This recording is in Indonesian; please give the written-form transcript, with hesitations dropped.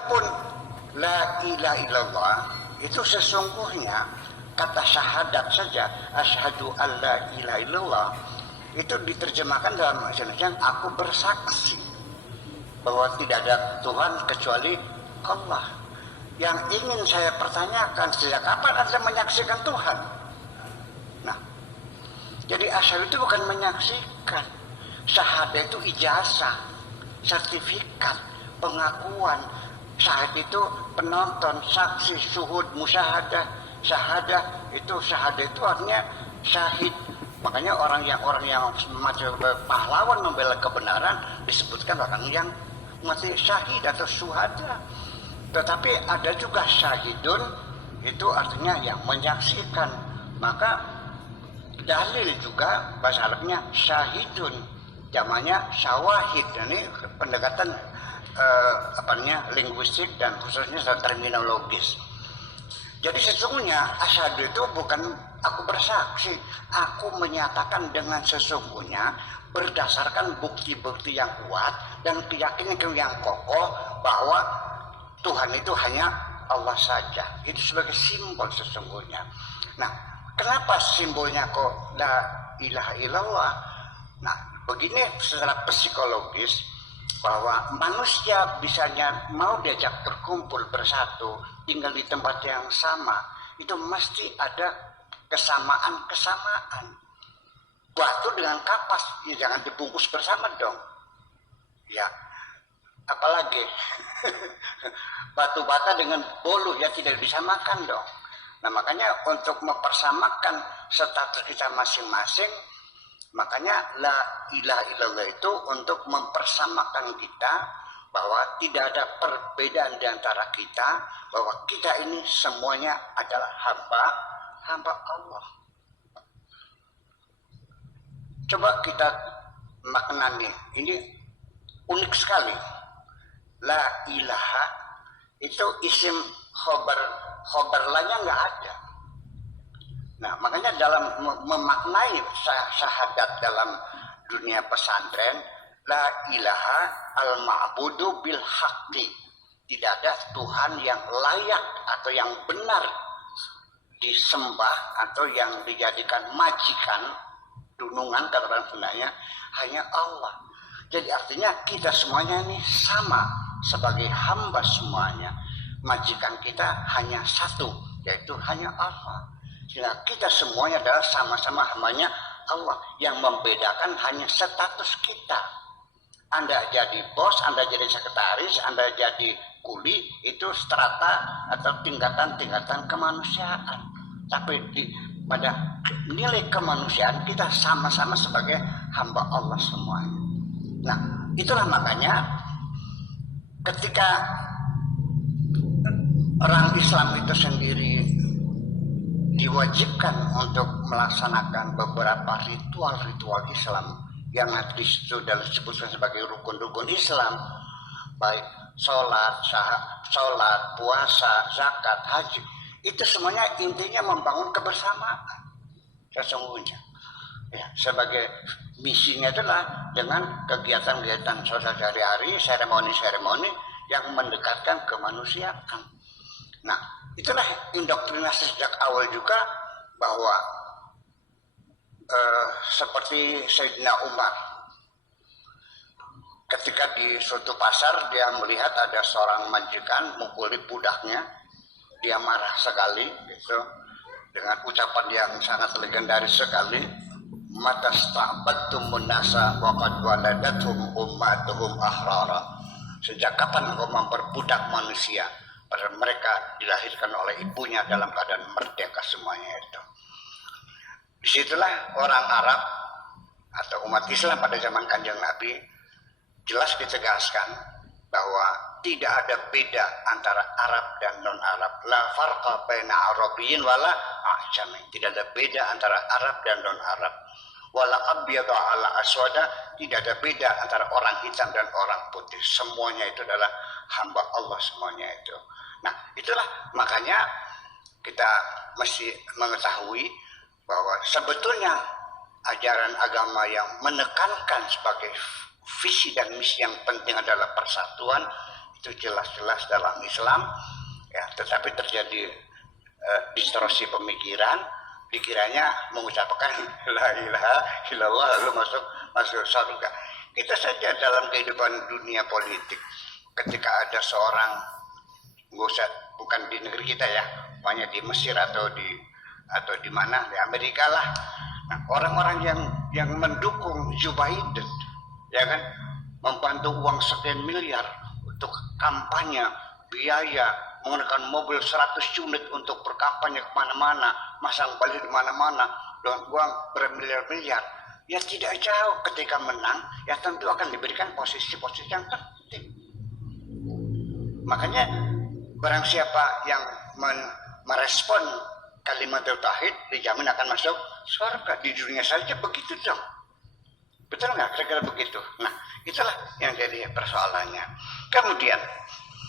Adapun la ilaha illallah itu sesungguhnya kata syahadat saja, asyhadu alla ilaha illallah, itu diterjemahkan dalam bahasa Indonesia aku bersaksi bahwa tidak ada Tuhan kecuali Allah. Yang ingin saya pertanyakan, sejak kapan Anda menyaksikan Tuhan? Nah, jadi asyhadu itu bukan menyaksikan. Syahadat itu ijazah, sertifikat, pengakuan. Syahid itu penonton, saksi, syuhud, musyahadah. Syahadah itu artinya syahid. Makanya orang yang macam pahlawan membela kebenaran disebutkan orang yang mati syahid atau syuhada. Tetapi ada juga syahidun, itu artinya yang menyaksikan. Maka dalil juga bahasa Arabnya syahidun, jamaknya syawahid. Ini pendekatan linguistik dan khususnya terminologis. Jadi sesungguhnya asyhadu itu bukan aku bersaksi, aku menyatakan dengan sesungguhnya berdasarkan bukti-bukti yang kuat dan keyakinan yang kokoh bahwa Tuhan itu hanya Allah saja. Itu sebagai simbol sesungguhnya. Nah, kenapa simbolnya kok la ilaha illallah? Nah, begini secara psikologis, bahwa manusia bisanya mau diajak berkumpul bersatu, tinggal di tempat yang sama, itu mesti ada kesamaan. Batu dengan kapas, ya jangan dibungkus bersama dong. Ya, apalagi batu bata dengan bolu, ya tidak disamakan dong. Nah, makanya untuk mempersamakan status kita masing-masing, makanya la ilaha illallah itu untuk mempersamakan kita bahwa tidak ada perbedaan di antara kita, bahwa kita ini semuanya adalah hamba Allah. Coba kita maknani, ini unik sekali. La ilaha itu isim khobar lanya nggak ada. Nah, makanya dalam memaknai syahadat dalam dunia pesantren, la ilaha al-ma'budu bil haqqi. Tidak ada Tuhan yang layak atau yang benar disembah atau yang dijadikan majikan, dunungan kata sebenarnya hanya Allah. Jadi artinya kita semuanya ini sama sebagai hamba semuanya. Majikan kita hanya satu, yaitu hanya Allah. Sehingga kita semuanya adalah sama-sama hambanya Allah. Yang membedakan hanya status kita. Anda jadi bos, Anda jadi sekretaris, Anda jadi kuli, itu strata atau tingkatan-tingkatan kemanusiaan. Tapi pada nilai kemanusiaan kita sama-sama sebagai hamba Allah semuanya. Nah, itulah makanya ketika orang Islam itu sendiri diwajibkan untuk melaksanakan beberapa ritual-ritual Islam yang nanti sudah disebutkan sebagai rukun-rukun Islam, baik sholat, puasa, zakat, haji, itu semuanya intinya membangun kebersamaan sesungguhnya. Ya, sebagai misinya itulah dengan kegiatan-kegiatan sosial sehari-hari, seremoni-seremoni yang mendekatkan kemanusiaan. Nah, itulah indoktrinasi sejak awal juga bahwa seperti Sayyidina Umar ketika di suatu pasar dia melihat ada seorang majikan mukuli budaknya, dia marah sekali gitu, dengan ucapan yang sangat legendaris sekali, matasta'battumun nasa wa qad waladathum ummatuhum ahrara. Sejak kapan engkau memperbudak manusia? Padahal mereka dilahirkan oleh ibunya dalam keadaan merdeka semuanya itu. Disitulah orang Arab atau umat Islam pada zaman Kanjeng Nabi jelas ditegaskan bahwa tidak ada beda antara Arab dan non-Arab. La farqa baina Arabiyyin wala a'jamin. Tidak ada beda antara Arab dan non-Arab. Wala abyada ala aswada, tidak ada beda antara orang hitam dan orang putih. Semuanya itu adalah hamba Allah semuanya itu. Nah, itulah makanya kita mesti mengetahui bahwa sebetulnya ajaran agama yang menekankan sebagai visi dan misi yang penting adalah persatuan, itu jelas-jelas dalam Islam, ya, tetapi terjadi distorsi pemikiran, pikirannya mengucapkan la ilaha illallah lalu masuk surga. Kita saja dalam kehidupan dunia politik, ketika ada seorang, bukan di negeri kita ya, banyak di Mesir atau di mana, di Amerika lah. Nah, orang-orang yang mendukung Joe Biden, ya kan, membantu uang sekian miliar untuk kampanye, biaya, menggunakan mobil 100 unit untuk berkampanye kemana-mana, masang baliho di mana-mana, dengan uang bermiliar-miliar. Ya tidak jauh ketika menang, ya tentu akan diberikan posisi-posisi yang penting. Makanya barang siapa yang merespon kalimat tauhid dijamin akan masuk surga. Di dunia saja begitu dong. Betul nggak? Kira-kira begitu. Nah, itulah yang jadi persoalannya. Kemudian